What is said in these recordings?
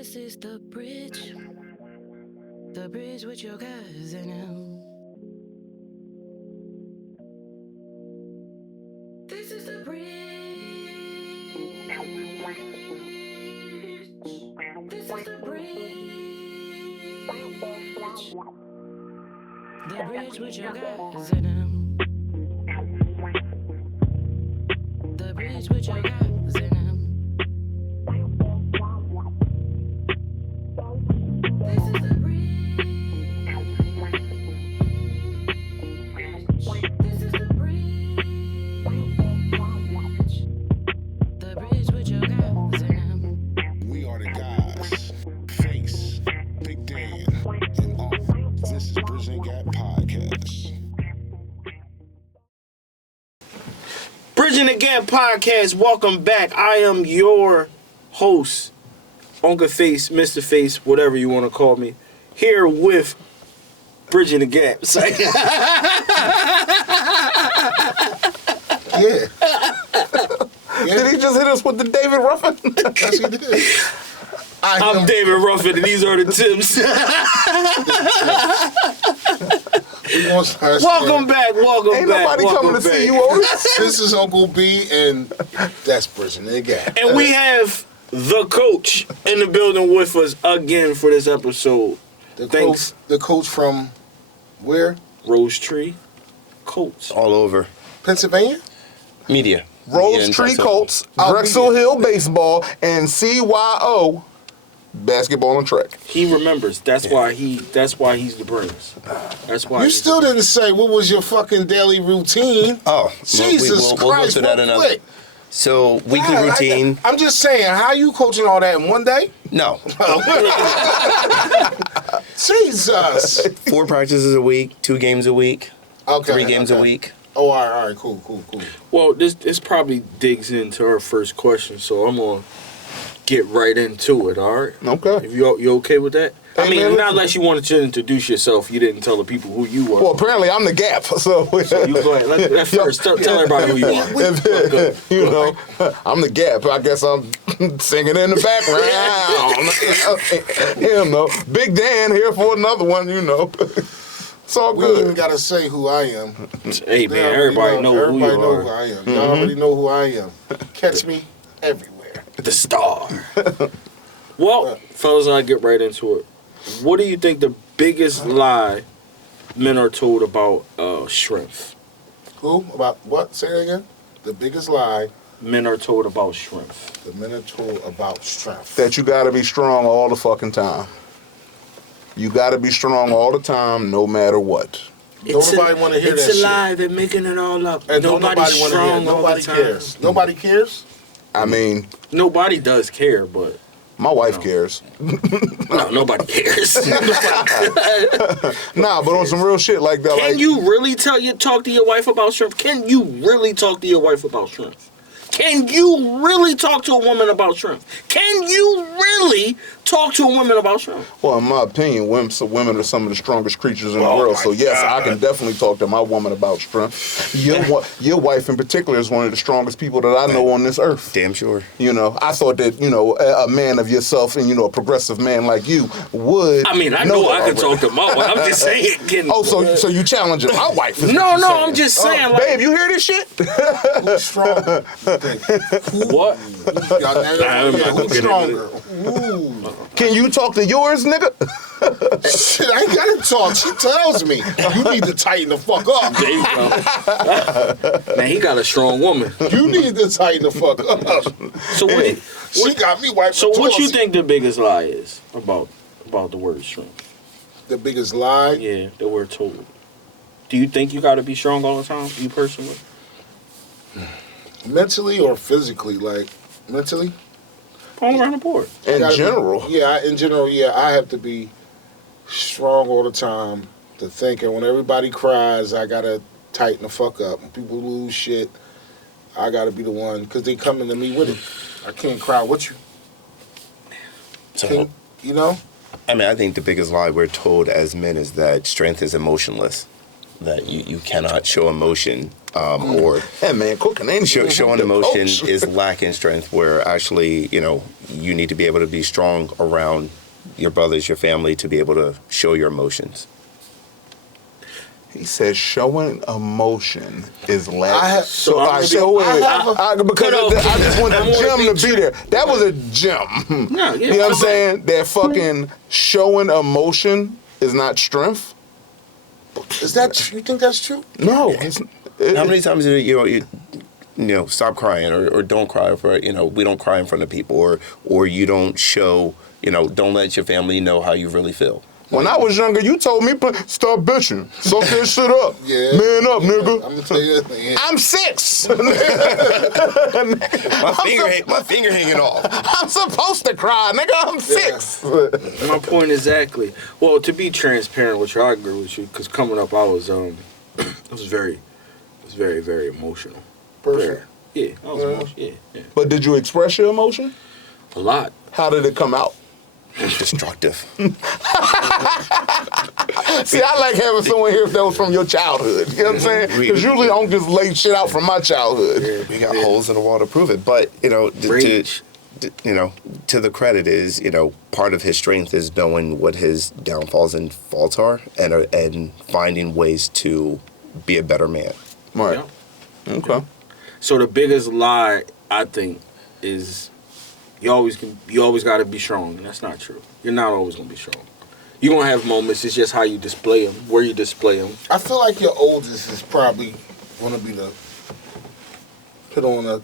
This is the bridge with your cousin now. This is the bridge. This is the bridge. The bridge with your cousin now. The bridge with your cousin now. This is the bridge. This is the bridge. The bridge with your cousin now. We are the guys. Face, Big Dan, and all. This is Bridging Gap Podcast. Bridging the Gap Podcast, welcome back. I am your host, Uncle Face, Mr. Face, whatever you want to call me, here with Bridging the Gap. Yeah. Did he just hit us with the David Ruffin? Yes, he did. I'm David Ruffin, and these are the tips. Welcome back. Ain't nobody coming to see you, Otis. This is Uncle B, and that's Bridging the Gap. And we have the coach in the building with us again for this episode. Thanks. The coach from where? Rose Tree Colts. All over. Pennsylvania? Media. Rose Tree Colts, Drexel Hill Baseball, and CYO Basketball and Track. He remembers. That's why he's the brains. That's why. You still didn't say what was your fucking daily routine. Oh, Jesus we'll Christ, go to that real another. quick. So, weekly routine. I'm just saying, how you coaching all that in one day? No. Jesus. 4 practices a week, 2 games a week, Okay. 3 games a week. Oh, all right, cool. Well, this probably digs into our first question, so I'm gonna get right into it. All right. Okay. If you okay with that? Hey, I mean, man, not unless you wanted to introduce yourself. You didn't tell the people who you were. Well, apparently I'm the Gap, so You go ahead. Let first tell everybody who you are. you know, I'm the Gap. I guess I'm singing in the background. You know, Big Dan here for another one. You know, it's all We don't even good. gotta say who I am. Hey man, everybody know who you Everybody know are. who I am. Y'all already know who I am. Catch me everywhere. The star. Well, fellas, I get right into it. What do you think the biggest lie men are told about strength? Who? About what? Say it again. The biggest lie Men are told about strength. the men are told about strength. That you gotta be strong all the fucking time. You gotta be strong all the time, no matter what. Don't nobody want to hear that shit. It's a lie. They're making it all up. And don't Nobody's nobody want to hear it. strong all Nobody the time. cares. Nobody cares? I mean, Nobody does care, but my wife cares. no, nobody cares. Nah, but on some real shit like that, Can like you really talk to your wife about strength? Can you really talk to your wife about strength? Can you really talk to a woman about strength? Can you really talk to a woman about strength? well, in my opinion, women are some of the strongest creatures in the Oh world. my So yes, I God. can definitely talk to my woman about strength. Your wife in particular is one of the strongest people that I know on this earth. Damn sure. You know, I thought that, you know, a man of yourself and, you know, a progressive man like you would. I mean, I know I can that talk to my wife. I'm just saying. Oh, so you challenging my wife? is No, what you're saying. I'm just saying. Like, Babe, you hear this shit? Who's stronger? what? Y'all I'm not gonna who's get into stronger? Ooh. Can you talk to yours, nigga? Shit, I ain't gotta talk. She tells me, you need to tighten the fuck up. There you go. Man, he got a strong woman. You need to tighten the fuck up. So wait. She got me wiping. So what you tossing. think the biggest lie is about the word strength? The biggest lie? Yeah, that we're told. Do you think you got to be strong all the time? You personally? Mentally or physically? Like, mentally? All around the board. In Gotta be- general. in general, I have to be strong all the time to think. And when everybody cries, I gotta tighten the fuck up. When people lose shit, I gotta be the one, because they coming to me with it. I can't cry with you. So, You know? I mean, I think the biggest lie we're told as men is that strength is emotionless. That you cannot show emotion or Yeah, man, cooking ain't showing the emotion coach. is lacking strength, where actually, you need to be able to be strong around your brothers, your family, to be able to show your emotions. He says showing emotion is I lacking. have- So, so all I'm right, gonna so be- wait, I wait, have a- because I just want I the wanna gem be to be there. That was a gem. No, yeah, You know what I'm come saying? That fucking showing emotion is not strength. Is that you think that's true? No. It's, How many times do you stop crying or don't cry for we don't cry in front of people or you don't show don't let your family know how you really feel. when I was younger, you told me, stop bitching. Suck that shit up. Yeah. Man up, nigga. I'm gonna tell you that. Yeah. I'm 6. My finger hanging off. I'm supposed to cry, nigga. I'm 6. My point exactly. Well, to be transparent with you, I agree with you. Because coming up, I was very, very emotional. Person. Yeah, I was emotional. Yeah, But did you express your emotion? a lot. How did it come out? Destructive. See, I like having someone here that was from your childhood. You know what I'm saying? Because usually I don't just lay shit out from my childhood. We got holes in the wall to prove it. But Rage. to the credit is part of his strength is knowing what his downfalls and faults are and finding ways to be a better man. Right. Yeah. Okay. So the biggest lie, I think, is you always got to be strong, and that's not true. You're not always gonna be strong. You're gonna have moments. It's just how you display them, where you display them. I feel like your oldest is probably gonna be the put on the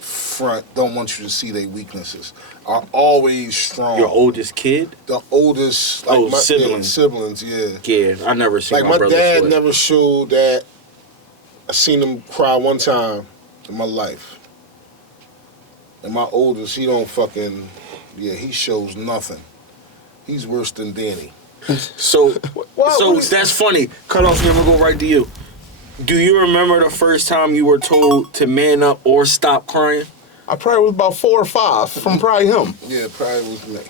front. Don't want you to see their weaknesses. Are always strong. Your oldest kid. The oldest, like Oh, my siblings. siblings, yeah. Yeah, I never seen Like my my brother dad sweat. never showed that. I seen him cry one time in my life. And my oldest, he don't fucking, he shows nothing. He's worse than Danny. So that's funny. Cut off. Never go right to you. Do you remember the first time you were told to man up or stop crying? I probably was about 4 or 5 from probably him. Yeah, probably was me.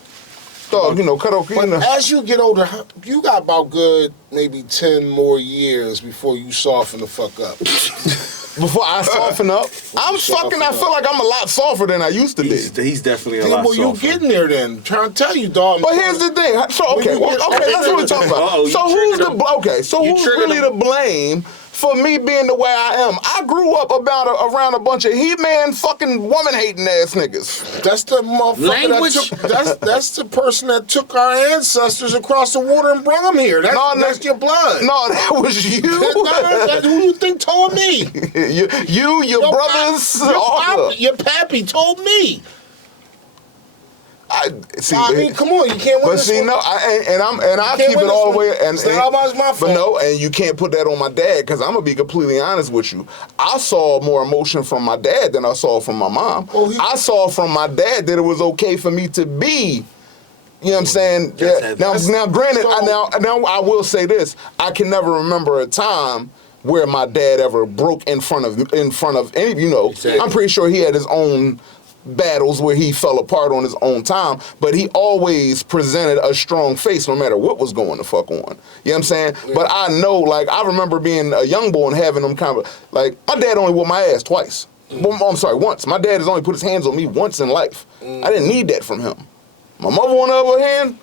Dog, cut off. But as you get older, you got about good maybe 10 more years before you soften the fuck up. Before I soften up, I feel like I'm a lot softer than I used to be. He's definitely a Then, lot well, you softer. getting there then. Trying to tell you, dog. But here's the thing. So okay, When you get- let's really talk about. Uh-oh, So you who's triggered the him. okay? So You who's triggered really him. to blame for me being the way I am? I grew up around a bunch of He-Man fucking woman-hating ass niggas. That's the motherfucker Language? that took. That's the person that took our ancestors across the water and brought them here. That's your blood. No, that was you. That's who you think told me? your brothers. Your pappy told me. See, I mean, come on, you can't win but this see, one. no, I Can't keep win it all this the way. one. And It's not always my fault. But no, and you can't put that on my dad because I'm gonna be completely honest with you. I saw more emotion from my dad than I saw from my mom. I saw from my dad that it was okay for me to be. You know what I'm saying? Now, granted, now I will say this: I can never remember a time where my dad ever broke in front of any. Exactly. I'm pretty sure he had his own battles where he fell apart on his own time, but he always presented a strong face no matter what was going the fuck on. You know what I'm saying? Yeah. But I know, like, I remember being a young boy and having them kind of, like, my dad only whooped my ass twice. Well, I'm sorry, once. My dad has only put his hands on me once in life. I didn't need that from him. My mother, on the other hand,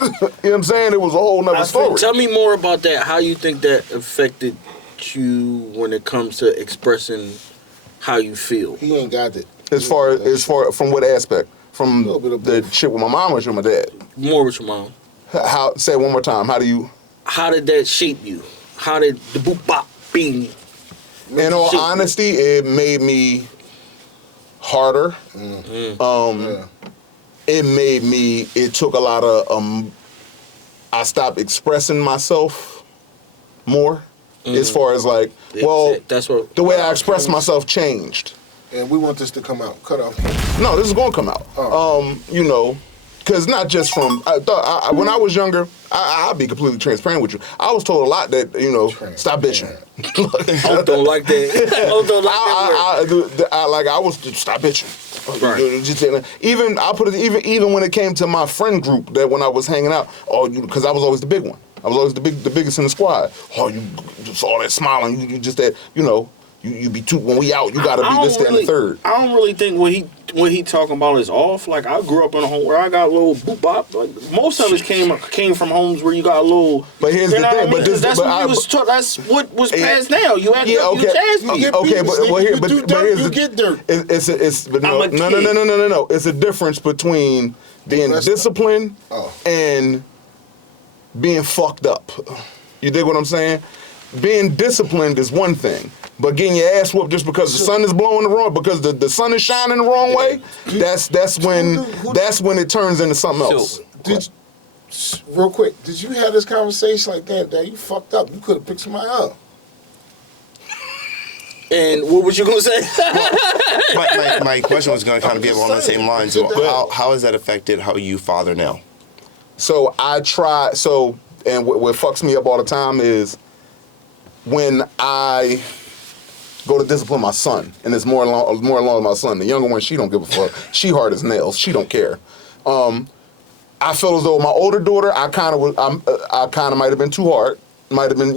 you know what I'm saying? It was a whole nother story. Tell me more about that. How you think that affected you when it comes to expressing how you feel? He ain't got it. As far from what aspect? From the shit with my mom or with my dad? More with your mom. How? Say it one more time. How did that shape you? How did the boop bop being? In all honesty, it made me harder. It took a lot of I stopped expressing myself more. As far as like, that's what the way I express myself changed. And we want this to come out. Cut off. No, this is going to come out. Because not just from when I was younger, I'll be completely transparent with you. I was told a lot that stop bitching. I don't like that. I was stop bitching. Right. Even when it came to my friend group, that when I was hanging out, because I was always the big one. I was always the biggest in the squad. Oh, you just all that smiling, you just that, You be too when we out. You gotta be this, that, and the third. I don't really think what he talking about is off. Like I grew up in a home where I got a little boop bop. Like most of us came from homes where you got a little. But here's the thing. But this, that's but what I, was taught. That's what was passed down. You had yeah, to okay. you chased me. Okay, but well, here, but here's you the get dirt. It's but no, I'm a no, kid. no. It's a difference between being disciplined and being fucked up. You dig what I'm saying? Being disciplined is one thing, but getting your ass whooped just because the sun is blowing the wrong, because the sun is shining the wrong way, that's when it turns into something else. Real quick, did you have this conversation like that? Dad, you fucked up. You could have picked somebody up. And what was you gonna say? my question was going to kind of be along the same lines. So how has that affected how you father now? So I try. So and what fucks me up all the time is when I go to discipline my son, and it's more along with my son. The younger one, she don't give a fuck. She hard as nails. She don't care. I feel as though my older daughter, I kind of might have been too hard. Might have been,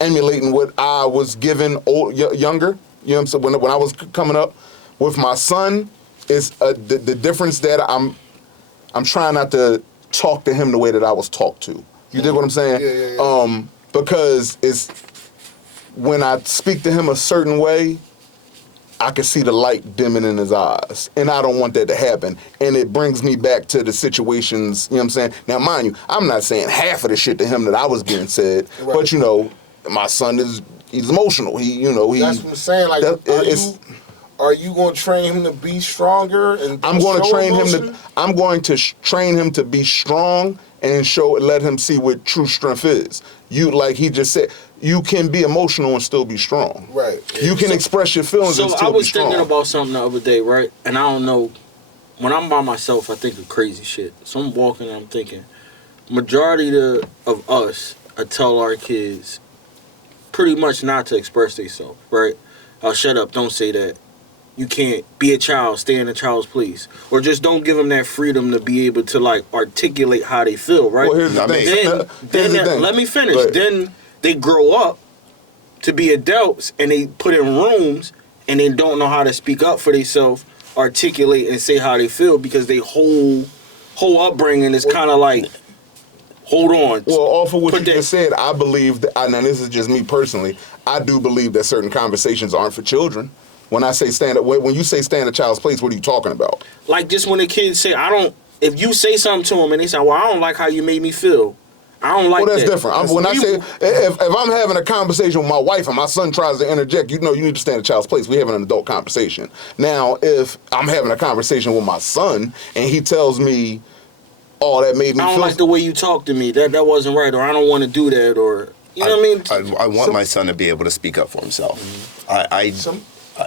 emulating what I was given younger. You know what I'm saying? When I was coming up with my son, is the difference that I'm trying not to talk to him the way that I was talked to. You dig what I'm saying? Yeah. Because it's when I speak to him a certain way, I can see the light dimming in his eyes. And I don't want that to happen. And it brings me back to the situations, you know what I'm saying? Now, mind you, I'm not saying half of the shit to him that I was getting said. Right. But, my son he's emotional. That's what I'm saying. Like, are you going to train him to be stronger? And I'm going to train him to be strong and let him see what true strength is. Like he just said, you can be emotional and still be strong. Right. You can express your feelings and still be strong. So I was thinking about something the other day, right? And I don't know, when I'm by myself, I think of crazy shit. So I'm walking and I'm thinking, majority of us tell our kids pretty much not to express themselves, right? Shut up, don't say that. You can't be a child, stay in a child's place. Or just don't give them that freedom to be able to, like, articulate how they feel, right? Well, here's the thing. Let me finish. Then they grow up to be adults and they put in rooms and they don't know how to speak up for themselves, articulate and say how they feel because they whole upbringing is kind of like, hold on. Well, off of what you just said, I believe that, now this is just me personally, I do believe that certain conversations aren't for children. When I say when you say stand a child's place, what are you talking about? Like just when the kids say, if you say something to them and they say, well, I don't like how you made me feel. I don't like that. Well, that's different. I say, if I'm having a conversation with my wife and my son tries to interject, you need to stand a child's place. We're having an adult conversation. Now, if I'm having a conversation with my son and he tells me, oh, that made me feel... I don't like the way you talk to me. That wasn't right, or I don't want to do that, or... You know what I mean? I want my son to be able to speak up for himself. Mm-hmm.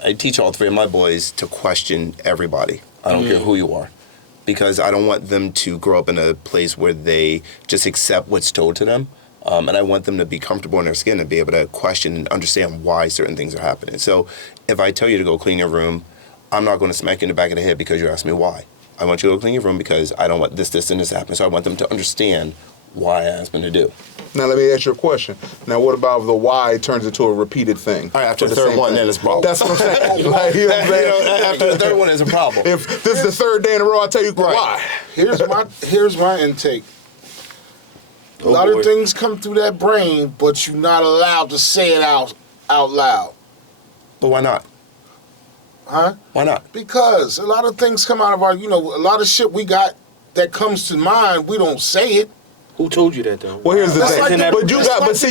I teach all three of my boys to question everybody. I don't care who you are. Because I don't want them to grow up in a place where they just accept what's told to them. And I want them to be comfortable in their skin and be able to question and understand why certain things are happening. So if I tell you to go clean your room, I'm not going to smack you in the back of the head because you asked me why. I want you to go clean your room because I don't want this, and this to happen. So I want them to understand why I asked them to do. Now let me ask you a question. Now what about the why turns into a repeated thing? All right, after the third one, then it's a problem. That's what I'm saying. Like, you know what I'm saying? After the third one is a problem. If this is the third day in a row, I tell you why. Here's my intake. A lot of things come through that brain, but you're not allowed to say it out loud. But why not? Huh? Why not? Because a lot of things come out of our, a lot of shit we got that comes to mind, we don't say it. Who told you that though? Well, here's the thing.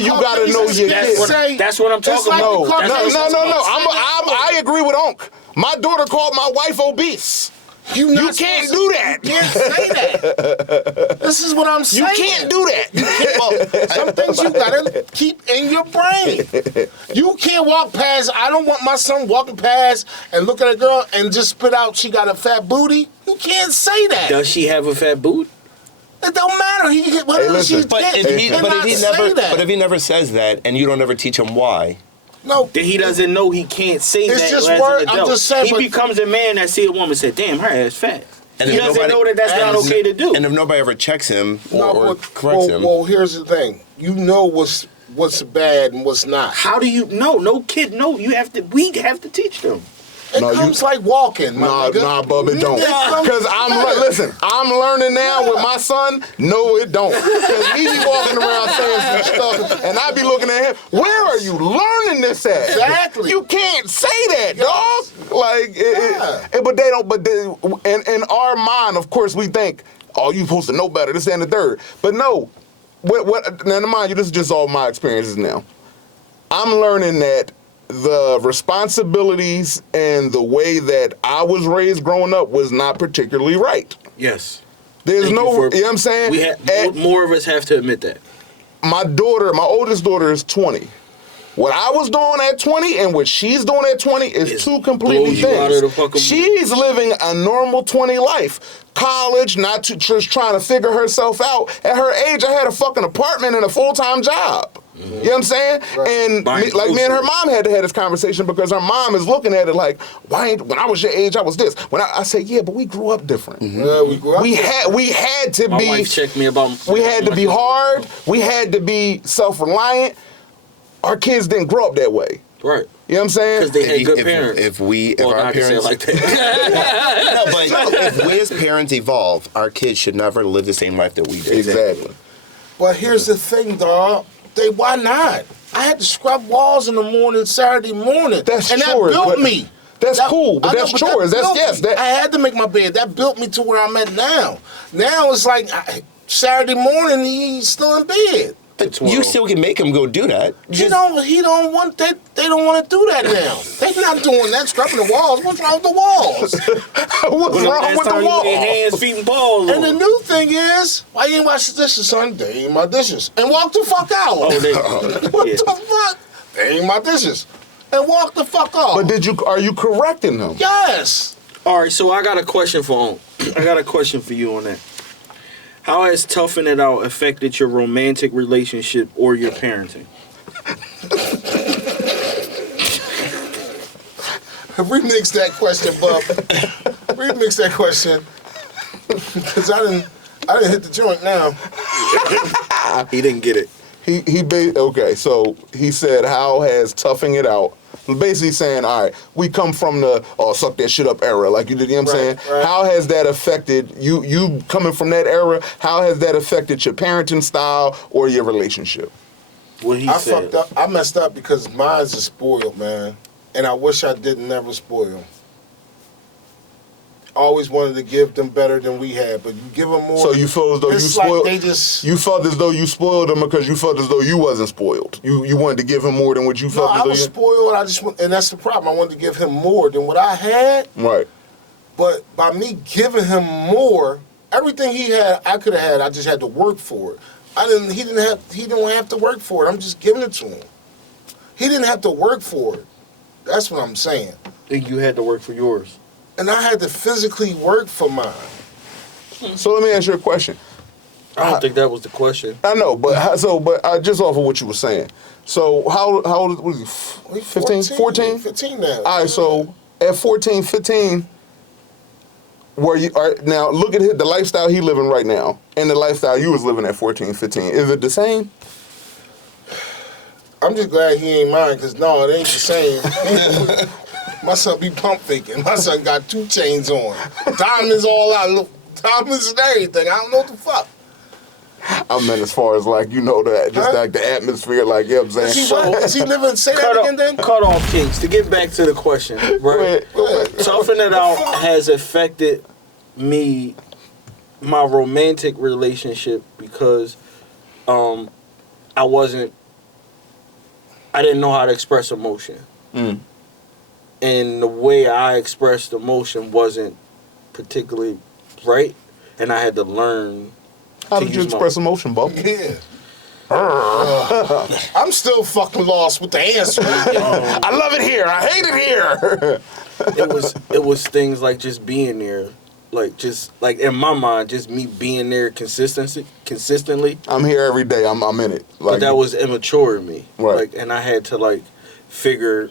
You got to know your kids. That's what I'm talking about. No. I agree with Unc. My daughter called my wife obese. You can't do that. You can't say that. This is what I'm saying. You can't do that. Some things you gotta keep in your brain. You can't walk past. I don't want my son walking past and look at a girl and just spit out she got a fat booty. You can't say that. Does she have a fat booty? It don't matter. But if he never says that and you don't ever teach him why. No, then he doesn't know he can't say that. It's just as word. An adult. I'm just saying. He becomes a man that see a woman and say, "Damn, her ass fat." And he doesn't know that that's not okay to do. And if nobody ever checks him or corrects him. Well, here's the thing. You know what's what's bad and what's not. How do you know? No kid, no. We have to teach them. It comes like walking, my nigga. Nah, Bub, it don't. Because I'm learning now with my son. No, it don't. Because he be walking around saying some stuff, and I be looking at him. Where are you learning this at? Exactly. You can't say that, dog. Like, but they don't. But in our mind, of course, we think, oh, you supposed to know better. This and the third. But no. Now, mind you, this is just all my experiences now. I'm learning that the responsibilities and the way that I was raised growing up was not particularly right. Yes. There's you know what I'm saying? More of us have to admit that. My oldest daughter is 20. What I was doing at 20 and what she's doing at 20 is two completely things. She's living a normal 20 life. College, just trying to figure herself out. At her age, I had a fucking apartment and a full-time job. You know what I'm saying? Right. And me and her mom had to have this conversation because her mom is looking at it like, when I was your age, I was this. When I said, yeah, but we grew up different. Mm-hmm. Yeah, we grew up. We had to be. My wife checked me about. We had to be hard. We had to be self-reliant. Our kids didn't grow up that way. Right. You know what I'm saying? Because they had good parents. If our parents like that. No, but if we as parents evolve, our kids should never live the same life that we did. Exactly. But here's the thing, dog. Why not? I had to scrub walls in the morning, Saturday morning. That's and chores, that built me. That's cool, but that's chores. I had to make my bed. That built me to where I'm at now. Now it's like Saturday morning, he's still in bed. But you still can make him go do that. He don't want that. They don't want to do that now. They're not doing that, scrubbing the walls. What's wrong with the walls? What's wrong with the walls? Hands, feet, and balls. And the new thing is, why you ain't wash the dishes, son? They ain't my dishes. And walk the fuck out. Oh, what the fuck? They ain't my dishes. And walk the fuck off. But are you correcting them? Yes. All right, so I got a question for you on that. How has toughing it out affected your romantic relationship or your parenting? Remix that question, Bub. Remix that question. Because I didn't hit the joint now. He didn't get it. Okay, so he said, how has toughing it out, basically saying, all right, we come from the suck that shit up era, like you did, you know what I'm saying? Right. How has that affected you coming from that era? How has that affected your parenting style or your relationship? What he said. Fucked up. I messed up because mine's is spoiled, man, and I wish I didn't never spoil. Always wanted to give them better than we had, but you give them more. So you feel as though you spoiled. Like you felt as though you spoiled them because you felt as though you wasn't spoiled. You wanted to give him more than what you felt. No, I was spoiled. And that's the problem. I wanted to give him more than what I had. Right. But by me giving him more, everything he had, I could have had. I just had to work for it. He didn't have to work for it. I'm just giving it to him. He didn't have to work for it. That's what I'm saying. Think you had to work for yours. And I had to physically work for mine. So let me ask you a question. I don't think that was the question. I know, but just off of what you were saying. So how old was he? 15? 14? 15 now. All right, so at 14, 15, now look at the lifestyle he living right now and the lifestyle you was living at 14, 15. Is it the same? I'm just glad he ain't mine, because no, it ain't the same. My son be pump faking. My son got 2 chains on. Diamonds all out. Diamonds and everything. I don't know what the fuck. I meant as far as like, like the atmosphere, like, you know what I'm saying? Is he living, say that again then? Cut off kinks. To get back to the question, right? Toughing it out has affected me, my romantic relationship, because I didn't know how to express emotion. Mm. And the way I expressed emotion wasn't particularly right, and I had to learn. How did you express emotion, Bo? Yeah. I'm still fucking lost with the answer. I love it here. I hate it here. It was things like just being there, like in my mind, just me being there consistently. I'm here every day. I'm in it. But that was immature in me. Right. And I had to figure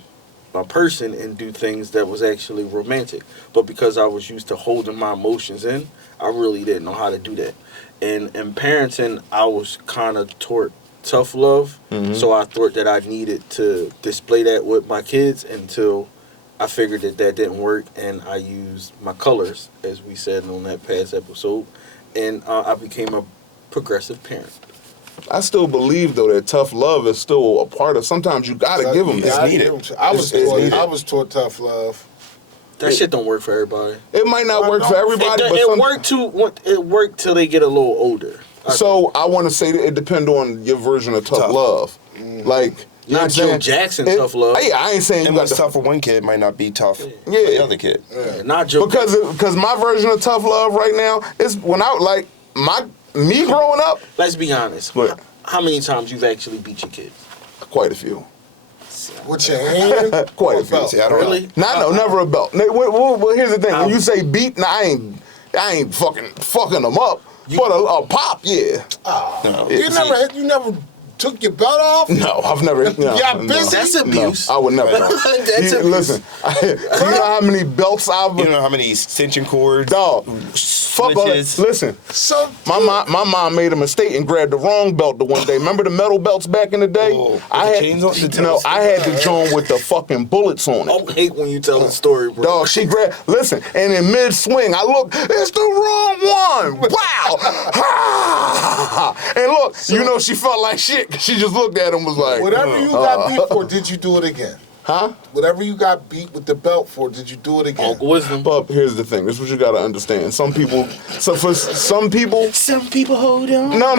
a person and do things that was actually romantic. But because I was used to holding my emotions in, I really didn't know how to do that. And in parenting, I was kind of taught tough love. So I thought that I needed to display that with my kids until I figured that didn't work, and I used my colors, as we said on that past episode, and I became a progressive parent. I still believe though that tough love is still a part of. Sometimes you gotta give them Yeah, that. I needed. give 'em to- I was It's taught. needed. I was taught tough love. That shit don't work for everybody. It might not work for everybody, but It worked till they get a little older. So I want to say that it depends on your version of tough love. Like, you know Not what I'm Joe saying? Jackson tough love. Yeah, I ain't saying you And got what's to. tough for one kid might not be tough for Yeah. the other kid. Not Joe. Because my version of tough love right now is when I like me growing up. Let's be honest. What? How many times you've actually beat your kids? Quite a few. With your hand, Quite or a few. belt? See, I don't Really? No, never a belt. Well, here's the thing. When you say beat, I ain't fucking them up. But a pop, yeah. know. You never took your belt off? No, I've never. No, Yeah, no. busy? That's abuse. No, I would never. That's abuse. Listen, you know how many belts I've You know how many extension cords? dog. Fuck all that. Switches. Listen, So my mom made a mistake and grabbed the wrong belt the one day. Remember the metal belts back in the day? Oh, with I the had chains on? I had the joint with the fucking bullets on it. I hate when you tell the story, bro. Dog, she grabbed. Listen, and in mid swing, I look. It's the wrong one. Wow. And look, you know she felt like shit. 'Cause she just looked at him and was like, whatever you got beat for, did you do it again? huh? Whatever you got beat with the belt for, did you do it again? Uncle Wisdom. But here's the thing. This is what you gotta understand. Some people. So for some people. Some people hold on. No.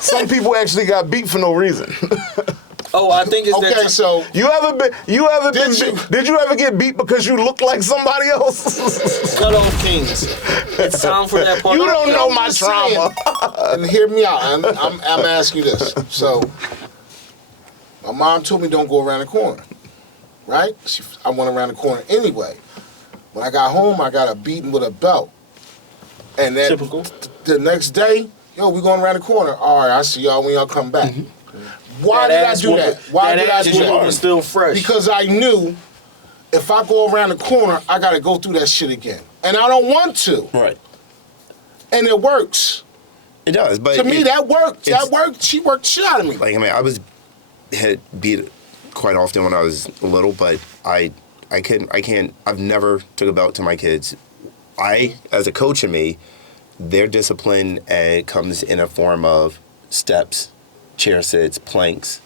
Some people actually got beat for no reason. Oh, I think it's Okay, that. so You ever been Did you? beat? Did you ever get beat because you look like somebody else? Cut off kings. It's time for that part. You don't know my just saying, trauma. and hear me out. I'm asking you this. So, my mom told me don't go around the corner, right? I went around the corner anyway. When I got home, I got a beating with a belt, and that Typical. the next day, yo, we going around the corner. All right, I see y'all when y'all come back. Why did I do that? Why did I do that? Was still fresh. Because I knew if I go around the corner, I got to go through that shit again, and I don't want to. Right. And it works. It does, but To me, that worked. That it's- worked. She worked the shit out of me. Like, I mean, I was hit beat quite often when I was little, but I've never took a belt to my kids. As a coach of me, their discipline comes in a form of steps, chair sits, planks,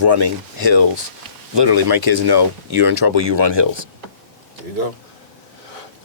running, hills. Literally, my kids know you're in trouble, you run hills. There you go.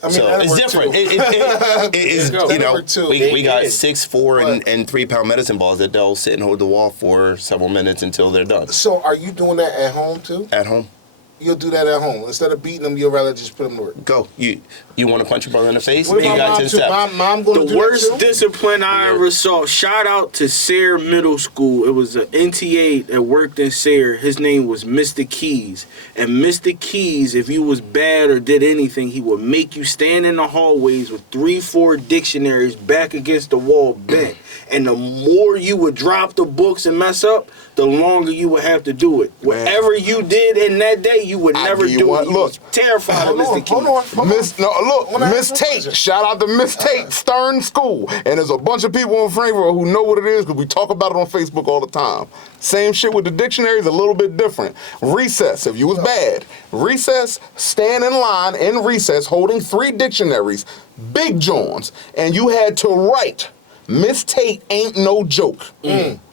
I mean, So that'll it's work different. too. There It is, you go. you know, Work too. we got Yeah. 6'4" But- and 3-pound medicine balls that they'll sit and hold the wall for several minutes until they're done. So, are you doing that at home too? At home, You'll do that at home instead of beating them. You'll rather just put them to work. go. You want to punch your brother in the face? What You about got mom 10 too? steps. Mom going to The do worst that too? discipline I ever saw. Shout out to Sayre Middle School. It was an NTA that worked in Sayre. His name was Mr. Keys. And Mr. Keys, if you was bad or did anything, he would make you stand in the hallways with 3-4 dictionaries back against the wall bent. And the more you would drop the books and mess up, the longer you would have to do it. Whatever you did in that day, you would I never give you do one- it. You look. was terrified of Mr. Keys. Hold on. Miss, no, look, Wanna ask Miss a Tate. question? Shout out to Miss Tate, Stern School. And there's a bunch of people in Frankfurt who know what it is because we talk about it on Facebook all the time. Same shit with the dictionaries, a little bit different. Recess, if you was bad. Recess, stand in line in recess holding 3 dictionaries, big Johns, and you had to write. Miss Tate ain't no joke.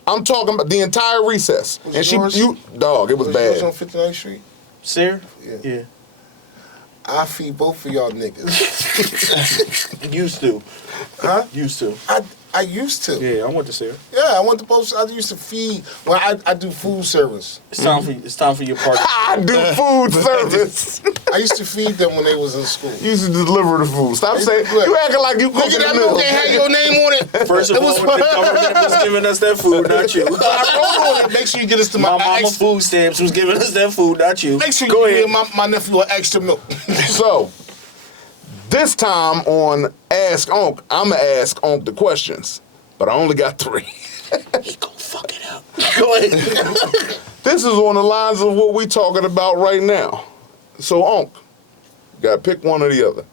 I'm talking about the entire recess. Was And yours- dog, it was yours on bad. 59th Street? Sayre? Yeah. I feed both of y'all niggas. Used to. Huh? Used to. I used to. Yeah, I went to Sayre. Yeah, I went to both. I used to feed. Well, I do food service. It's time for your party. I do food service. I used to feed them when they was in school. You used to deliver the food. Stop saying Look, you acting like you Look cooking at that the milk. meal. They had your name on it. First of all, the government was giving us that food, not you. I wrote on it. Make sure you get us to My my mama extra. food stamps was giving us that food, not you. Make sure Go you ahead. give my nephew an extra milk. So, this time on Ask Unc, I'ma ask Unc the questions, but I only got 3. He gon' fuck it up. Go ahead. This is on the lines of what we talking about right now. So, Unc, you gotta pick one or the other.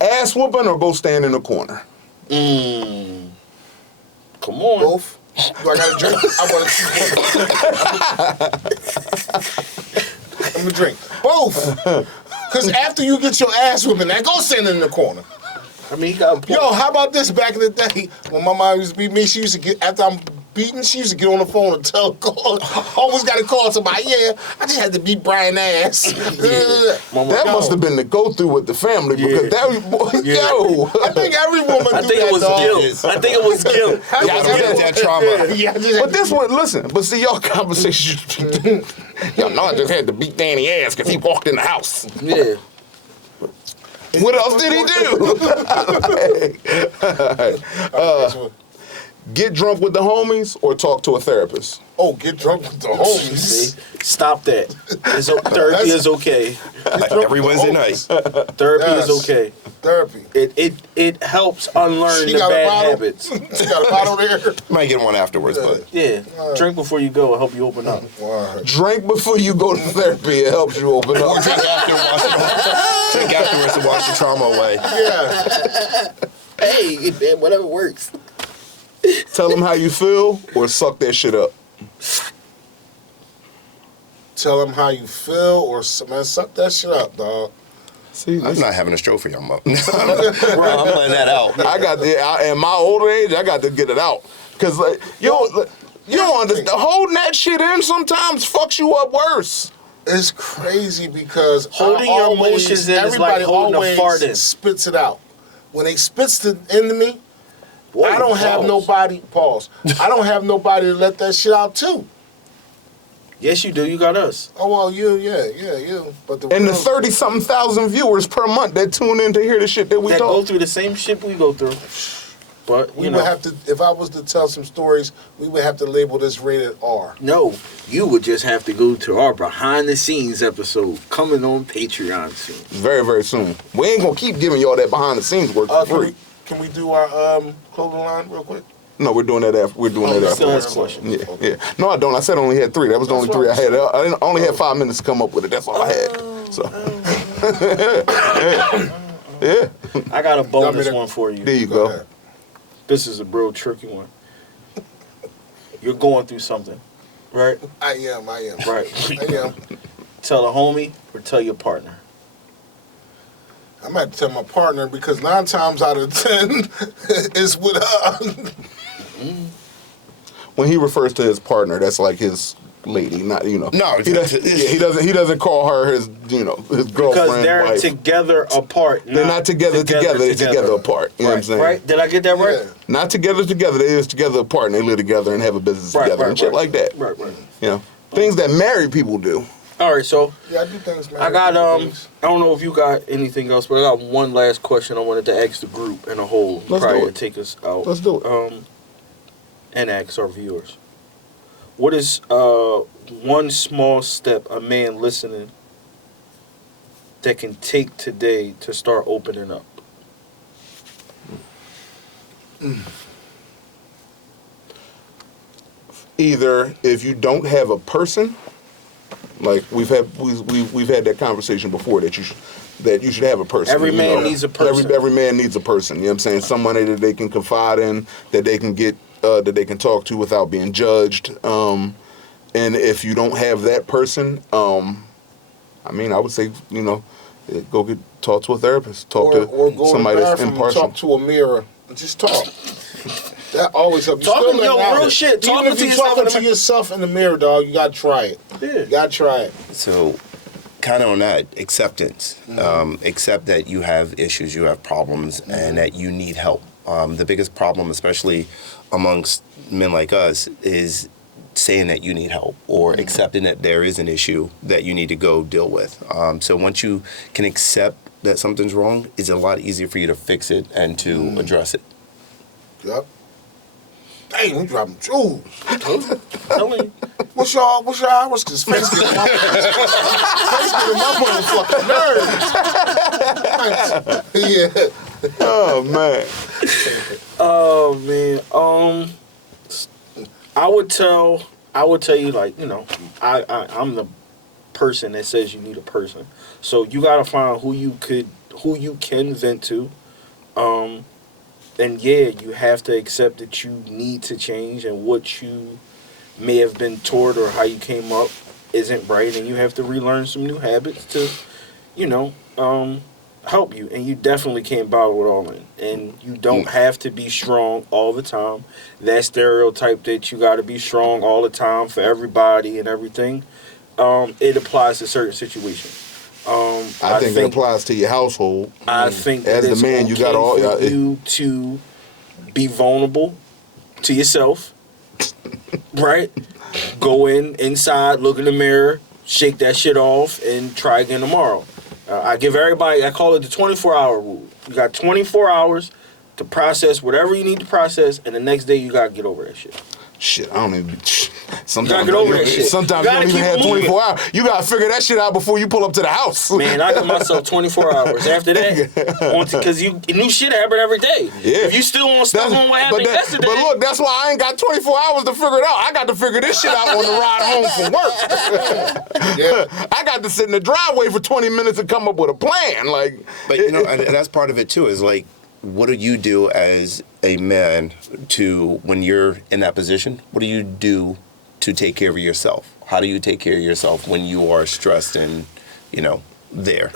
Ass whooping or go stand in the corner? Come on. Both. Do I got a drink? I'm gonna drink. Both. Because after you get your ass whipping, that go stand in the corner. I mean, he got a point. Yo, how about this back in the day when my mom used to beat me? She used to get, after I'm beaten, she used to get on the phone and always got to call somebody. Yeah, I just had to beat Brian ass. That must have been the go through with the family because yo. I think every woman I think it was guilt. I think it was guilt. Y'all don't get that trauma. Yeah, But this one, listen, but see, y'all conversations, y'all know I just had to beat Danny ass because he walked in the house. Yeah. What else did he do? Get drunk with the homies or talk to a therapist? Oh, get drunk with the homies. See? Stop that. Therapy is okay. Every Wednesday night. Therapy is okay. Therapy. It helps unlearn She the got a bad bottle? habits. She got a bottle there. Might get one afterwards, but Yeah. Drink before you go. It'll help you open up. Word. Drink before you go to therapy. It helps you open up. drink afterwards to wash the trauma away. Yeah. Hey, man, whatever works. Tell them how you feel or suck that shit up. Tell them how you feel or, man, suck that shit up, dog. See, I'm not having a stroke for y'all, Bro, I'm letting that out. I got in my older age, I got to get it out. Cause like, you don't understand. Holding that shit in sometimes fucks you up worse. It's crazy because Holding your emotions in is like everybody holding a always fart in. spits it out. When they spits it into me, Whoa, I don't have nobody. Pause. I don't have nobody to let that shit out too. Yes, you do. You got us. Oh well, you. But And the 30-something thousand viewers per month that tune in to hear the shit that we That go talk. through the same shit we go through. But, we would have to. If I was to tell some stories, we would have to label this rated R. No, you would just have to go to our behind the scenes episode coming on Patreon soon. Very, very soon. We ain't gonna keep giving y'all that behind the scenes work for free. Can we do our clothing line real quick? No, we're doing that after. We're doing that still after. has a question. Yeah. No, I don't. I said I only had 3. That was the only 3 I had. I only had 5 minutes to come up with it. That's all I had. So. Yeah. I got a bonus one for you. There you Go go. ahead. This is a real tricky one. You're going through something, right? I am. Right. I am. Tell a homie or tell your partner. I'm going to tell my partner because 9 times out of 10 it's with her. When he refers to his partner, that's like his lady, not No, he doesn't call her his his girlfriend. Because they're wife. together apart. They're not together. They're together apart. You know what I'm saying? Right? Did I get that right? Yeah. Not together. They is together apart, and they live together and have a business together and shit like that. Right. You know, things that married people do. All right, so Yeah, I do things, man. I got I don't know if you got anything else, but I got one last question I wanted to ask the group in a whole Let's prior do to it. take us out. Let's do it. And ask our viewers. What is one small step a man listening that can take today to start opening up? Either if you don't have a person, like we've had that conversation before that you should have a person. Every man needs a person. Every man needs a person. You know what I'm saying? Somebody that they can confide in, that they can get, that they can talk to without being judged. And if you don't have that person, I would say go talk to a therapist, talk to or go somebody to the that's bathroom, impartial. talk to a mirror, and just talk. That always helps. Talking real shit. Even Talking if to you're yourself talking in to the yourself in the mirror, dog, you gotta try it. Yeah. You gotta try it. So, kind of on that, acceptance. Accept that you have issues, you have problems, and that you need help. The biggest problem, especially amongst men like us, is saying that you need help or accepting that there is an issue that you need to go deal with. So once you can accept that something's wrong, it's a lot easier for you to fix it and to address it. Yep. Dang, we dropping jewels. Telling you. What's your hours? Cause face getting my motherfucking nerves. Yeah. Oh man. Oh man. I would tell you, like, I'm the person that says you need a person. So you gotta find who you can vent to. And yeah, you have to accept that you need to change, and what you may have been taught or how you came up isn't right, and you have to relearn some new habits to, you know, help you. And you definitely can't bottle it all in. And you don't have to be strong all the time. That stereotype that you got to be strong all the time for everybody and everything, it applies to certain situations. I think it applies to your household. I think as that the man, you got all for you to be vulnerable to yourself, right? Go inside, look in the mirror, shake that shit off, and try again tomorrow. I give everybody, I call it the 24-hour rule. You got 24 hours to process whatever you need to process, and the next day you gotta get over that shit. Shit, I don't even. You gotta Sometimes get over that shit. Sometimes you don't even have 24 hours. You gotta figure that shit out before you pull up to the house. Man, I give myself 24 hours. After that, because new shit happen every day. Yeah. If you still want stuff on what happened yesterday. But look, that's why I ain't got 24 hours to figure it out. I got to figure this shit out on the ride home from work. Yeah. I got to sit in the driveway for 20 minutes and come up with a plan. Like, But you know, and that's part of it too. Is like, what do you do as a man to when you're in that position? What do you do to take care of yourself? How do you take care of yourself when you are stressed and, you know, there?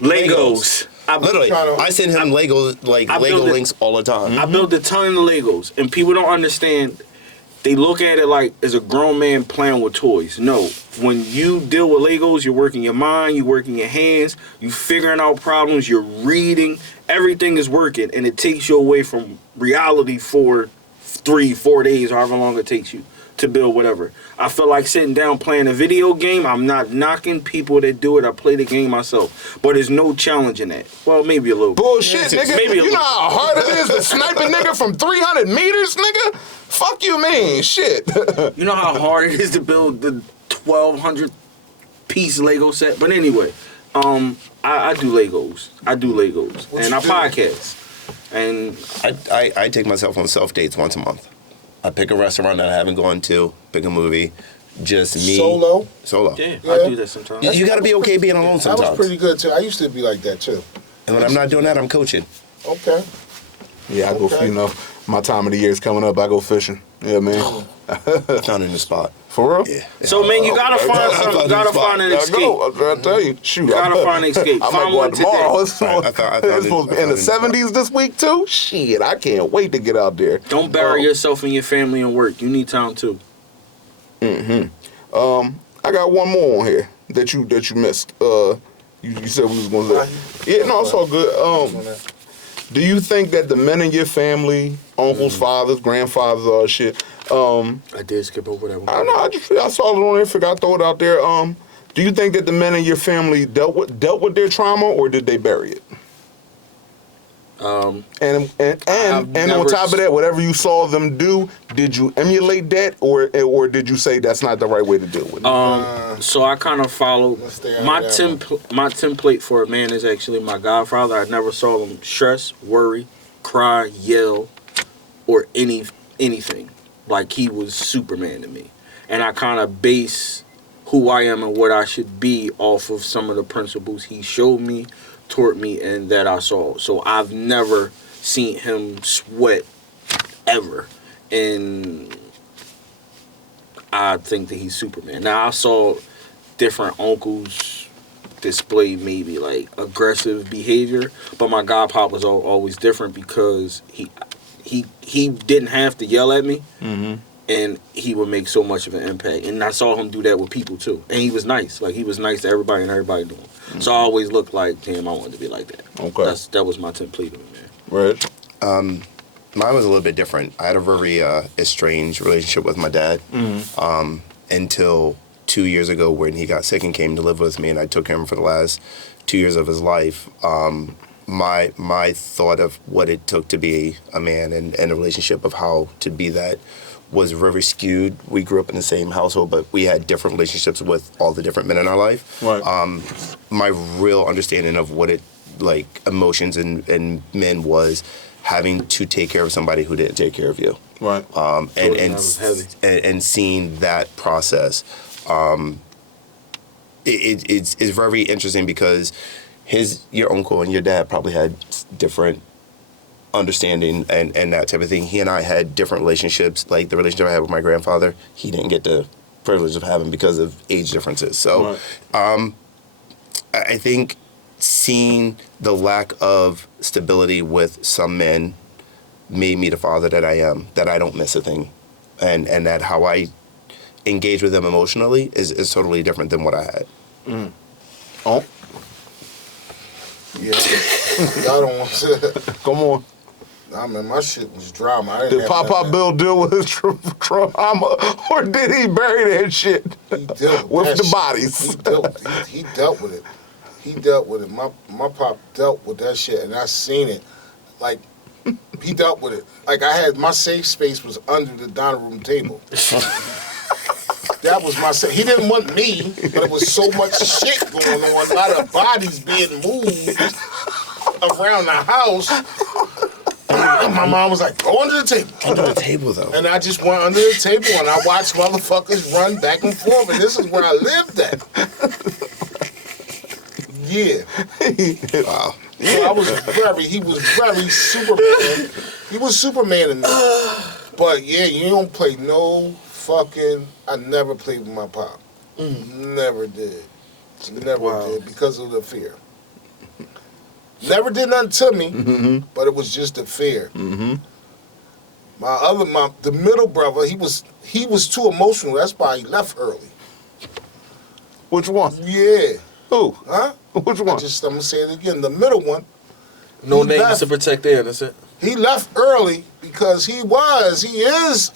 Legos. Literally, I send him Lego links all the time. I built a ton of Legos, and people don't understand. They look at it like as a grown man playing with toys. No, when you deal with Legos, you're working your mind, you're working your hands, you're figuring out problems, you're reading. Everything is working, and it takes you away from reality for 3-4 days, however long it takes you to build whatever. I feel like sitting down playing a video game. I'm not knocking people that do it. I play the game myself, but there's no challenge in that. Well, maybe a little bit. bullshit, nigga. Maybe a You know little. how hard it is to snipe a nigga from 300 meters, nigga? Fuck you, mean shit. You know how hard it is to build the 1,200 piece Lego set? But anyway, I do Legos. And I podcast. And I take myself on self dates once a month. I pick a restaurant that I haven't gone to, pick a movie, just me. Solo? yeah, Yeah. I do that sometimes. You got to be okay being alone That sometimes. was pretty good too. I used to be like that too. And when I'm not doing that, I'm coaching. Okay. Yeah, I go, you know, my time of the year is coming up. I go fishing. Yeah, man. I found it in the spot. For real? Yeah. So, man, you gotta find something. You gotta find an I escape. go. I'm trying to tell you. Shoot. You gotta find an escape. I Find might go one out tomorrow. today. I found It's supposed to be in the it in the 70s this week, too? Shit, I can't wait to get out there. Don't bury yourself in your family and work. You need time too. I got one more on here that you missed. You said we was going to say. Yeah, no, it's all good. Do you think that the men in your family, uncles, fathers, grandfathers, all that shit, I did skip over that one. I don't know, I saw it on there, figured I'd throw it out there. Do you think that the men in your family dealt with their trauma, or did they bury it? And on never top of that, whatever you saw them do, did you emulate that, or did you say that's not the right way to deal with it? So I kind of followed Let's stay out my of that my template for a man is actually my godfather. I never saw him stress, worry, cry, yell, or anything. Like he was Superman to me, and I kind of base who I am and what I should be off of some of the principles he showed me, taught me, and that I saw. So I've never seen him sweat ever, and I think that he's Superman. Now I saw different uncles display maybe like aggressive behavior, but my godpop was always different because he didn't have to yell at me, and he would make so much of an impact. And I saw him do that with people too, and he was nice. Like he was nice to everybody, and everybody knew him. So I always looked like, damn, I wanted to be like that. Okay. That was my template of it, man. Right. Mine was a little bit different. I had a very estranged relationship with my dad until 2 years ago when he got sick and came to live with me, and I took him for the last 2 years of his life. My thought of what it took to be a man and a relationship of how to be that was very skewed. We grew up in the same household, but we had different relationships with all the different men in our life. Right. My real understanding of what it, like, emotions and men was having to take care of somebody who didn't take care of you. Right. And seeing that process, it's very interesting because your uncle and your dad probably had different understanding and that type of thing. He and I had different relationships. Like the relationship I had with my grandfather, he didn't get the privilege of having because of age differences. So I think seeing the lack of stability with some men made me the father that I am, that I don't miss a thing. And that how I engage with them emotionally is totally different than what I had. Oh, Yeah. Y'all don't want to. come on. I mean, my shit was drama. I didn't Did have Pop nothing. Bill deal with his trauma, or did he bury that shit He dealt with that the shit. bodies? He dealt with it. He dealt with it. My pop dealt with that shit, and I seen it. Like, he dealt with it. Like, I had my safe space was under the dining room table. That was my safe. He didn't want me, but it was so much shit going on. A lot of bodies being moved around the house. And my mom was like, go under the table. Under the table, though. And I just went under the table and I watched motherfuckers run back and forth. And this is where I lived at. Yeah. Wow. So he was very Superman. He was Superman in me. But yeah, you don't play no fucking, I never played with my pop. Never did. Never did because of the fear. Never did nothing to me, but it was just the fear. The middle brother, he was too emotional. That's why he left early. Which one? Yeah. Who? Huh? Which one? I'm gonna say it again. The middle one. No he names left. to protect the innocent. He left early because he is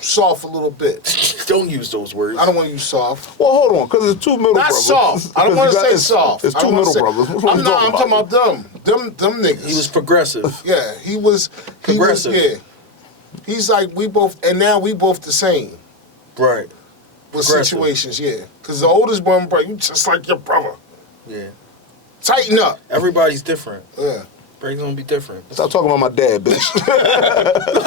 soft a little bit. Don't use those words. I don't want to use soft. Well, hold on, because it's two middle Not brothers. soft. I don't want to say soft. It's I two don't wanna middle say- brothers. Which one I'm you not. I'm talking about them niggas. He was progressive. Yeah, he was. Progressive. Yeah. He's like we both, and now we both the same Right. with Progressive. situations. Yeah, because the oldest one, bro, you just like your brother. Yeah. Tighten up. Everybody's different. Yeah. Brain's gonna be different. Stop talking about my dad, bitch.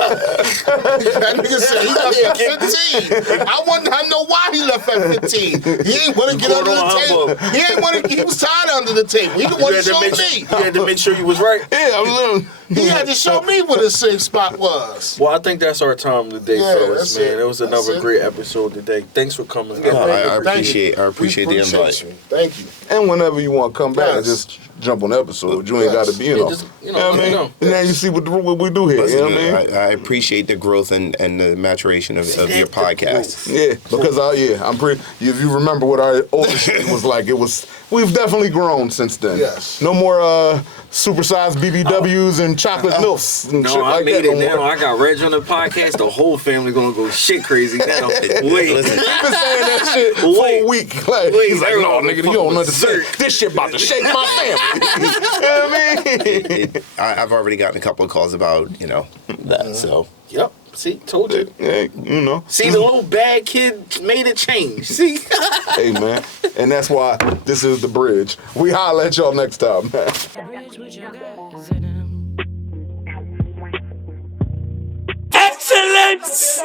That nigga said he left at 15. I know why he left at 15. He ain't want to get under the table. He ain't want to. He was tired under the table. He didn't want to show me. You had to make sure you was right. Yeah, I'm living. He had to show me what his safe spot was. Well, I think that's our time today, Yeah, fellas, that's man. it. It was That's another it. great episode today. Thanks for coming. Yeah, I thank you. appreciate We the invite. you. Thank you. And whenever you want to come back and Yes. just jump on the episode, you ain't Yes. got to be, Yeah, just, you know what I let me mean? know. And now you see what we do here, Listen, you know what I mean? I appreciate the growth and the maturation of your podcast. Yeah, because I'm pretty. If you remember what our older shit was like, we've definitely grown since then. Yes. No more supersized BBWs and chocolate milks and shit No, I like made that. it now. more. I got Reg on the podcast. The whole family gonna go shit crazy now. Wait. Listen, He's been saying that shit for Wait. a week. Like, Wait, he's like, they're no, all nigga, you fucking don't understand. berserk." This shit about to shake my family. You know what I mean? I've already gotten a couple of calls about that. So Yep. See, told you. Yeah, you know. See, the little bad kid made a change. See? Hey, man. And that's why this is The Bridge. We holler at y'all next time, man. The bridge with your guys in them. Excellence!